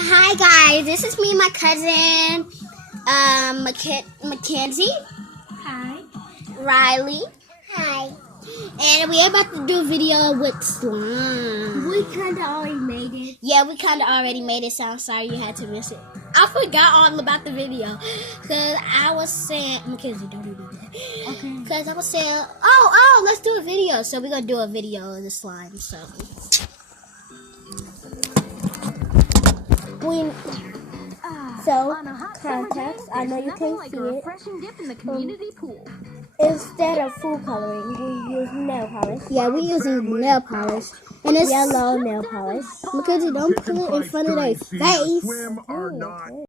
Hi guys, this is me and my cousin, Mackenzie. Hi. Riley. Hi. And we're about to do a video with slime. We kind of already made it. Yeah, we kind of already made it, so I'm sorry you had to miss it. I forgot all about the video. Because I was saying, Mackenzie, don't do that. Okay. Because I was saying, oh, let's do a video. So we're going to do a video of the slime, so. So, contacts, I know you can't see it. Instead of food coloring, we use nail polish. Yeah, we're using nail polish. And it's yellow nail polish. Mackenzie, don't put it in front of their face.